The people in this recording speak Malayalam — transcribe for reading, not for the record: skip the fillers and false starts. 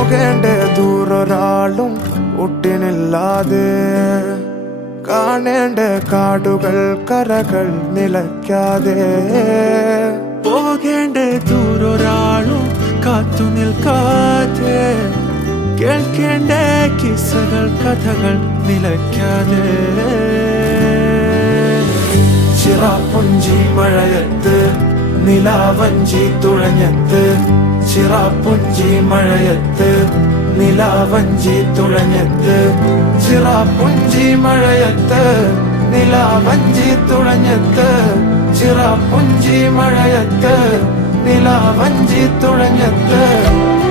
പോകേണ്ട ദൂരൊരാളും ഒട്ടിനില്ലാതെ കാണേണ്ട കാടുകൾ കരകൾ നിലയ്ക്കാതെ പോകേണ്ട ദൂരൊരാളും കാത്തു നിൽക്കാതെ കേൾക്കേണ്ട കിസ്സകൾ കഥകൾ നിലയ്ക്കാതെ ചിറാപ്പുഞ്ചി മഴയത്ത് നിലാവഞ്ചി തുഴഞ്ഞത്ത് ചിറാപ്പുഞ്ചി മഴയത്ത് നിലാവഞ്ചി തുഴഞ്ഞത്ത് ചിറാപ്പുഞ്ചി മഴയത്ത് നിലാവഞ്ചി തുഴഞ്ഞത്ത് ചിറാപ്പുഞ്ചി മഴയത്ത് നിലാവഞ്ചി തുഴഞ്ഞത്ത്